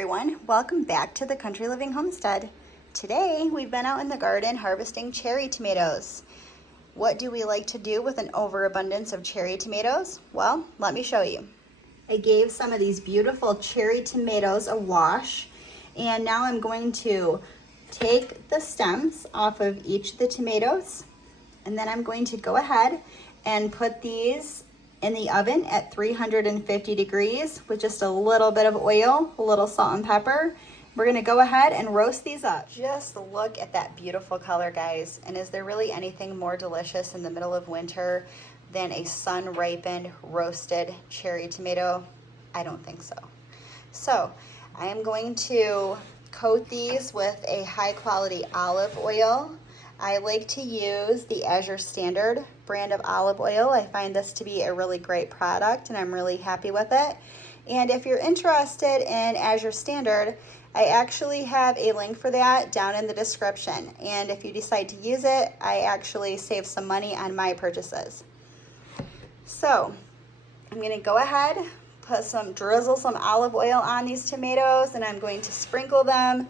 everyone, welcome back to the Country Living Homestead. Today we've been out in the garden harvesting cherry tomatoes. What do we like to do with an overabundance of cherry tomatoes? Well, let me show you. I gave some of these beautiful cherry tomatoes a wash, and now I'm going to take the stems off of each of the tomatoes, and then I'm going to go ahead and put these in the oven at 350 degrees with just a little bit of oil, a little salt and pepper. We're gonna go ahead and roast these up. Just look at that beautiful color, guys. And is there really anything more delicious in the middle of winter than a sun-ripened roasted cherry tomato? I don't think so. So I am going to coat these with a high quality olive oil. I like to use the Azure Standard brand of olive oil. I find this to be a really great product and I'm really happy with it. And if you're interested in Azure Standard, I actually have a link for that down in the description. And if you decide to use it, I actually save some money on my purchases. So I'm gonna go ahead, drizzle some olive oil on these tomatoes, and I'm going to sprinkle them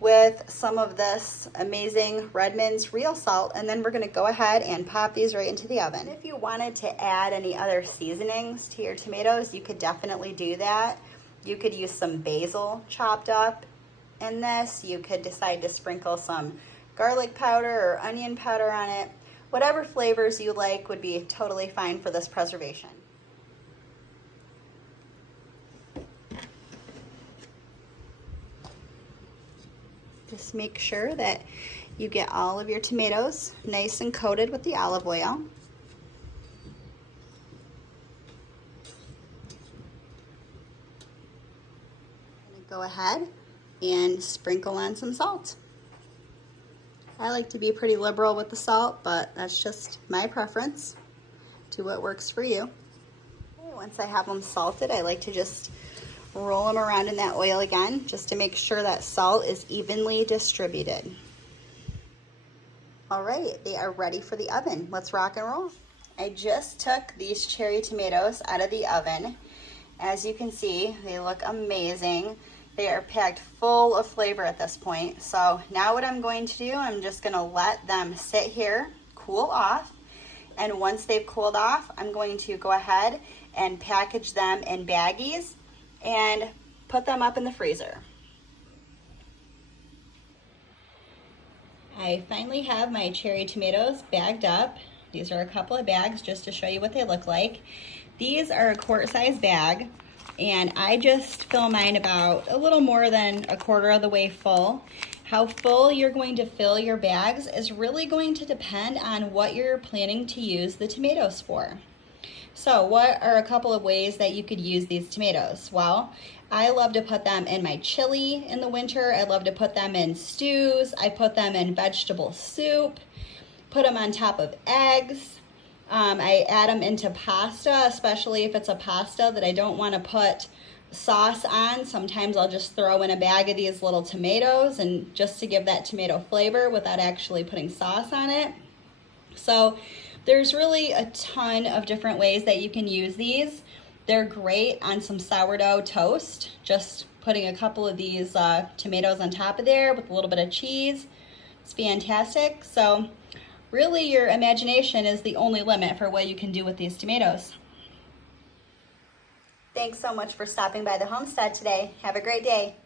with some of this amazing Redmond's real salt, and then we're gonna go ahead and pop these right into the oven. If you wanted to add any other seasonings to your tomatoes, you could definitely do that. You could use some basil chopped up in this. You could decide to sprinkle some garlic powder or onion powder on it. Whatever flavors you like would be totally fine for this preservation. Just make sure that you get all of your tomatoes nice and coated with the olive oil. I'm gonna go ahead and sprinkle on some salt. I like to be pretty liberal with the salt, but that's just my preference. Do what works for you. Okay, once I have them salted, I like to just roll them around in that oil again, just to make sure that salt is evenly distributed. All right, they are ready for the oven. Let's rock and roll. I just took these cherry tomatoes out of the oven. As you can see, they look amazing. They are packed full of flavor at this point. So now what I'm going to do, I'm just gonna let them sit here, cool off. And once they've cooled off, I'm going to go ahead and package them in baggies and put them up in the freezer. I finally have my cherry tomatoes bagged up. These are a couple of bags just to show you what they look like. These are a quart-size bag, and I just fill mine about a little more than a quarter of the way full. How full you're going to fill your bags is really going to depend on what you're planning to use the tomatoes for. So what are a couple of ways that you could use these tomatoes? Well, I love to put them in my chili in the winter. I love to put them in stews. I put them in vegetable soup, put them on top of eggs. I add them into pasta, especially if it's a pasta that I don't want to put sauce on. Sometimes I'll just throw in a bag of these little tomatoes and just to give that tomato flavor without actually putting sauce on it. So there's really a ton of different ways that you can use these. They're great on some sourdough toast, just putting a couple of these tomatoes on top of there with a little bit of cheese. It's fantastic. So really your imagination is the only limit for what you can do with these tomatoes. Thanks so much for stopping by the homestead today. Have a great day.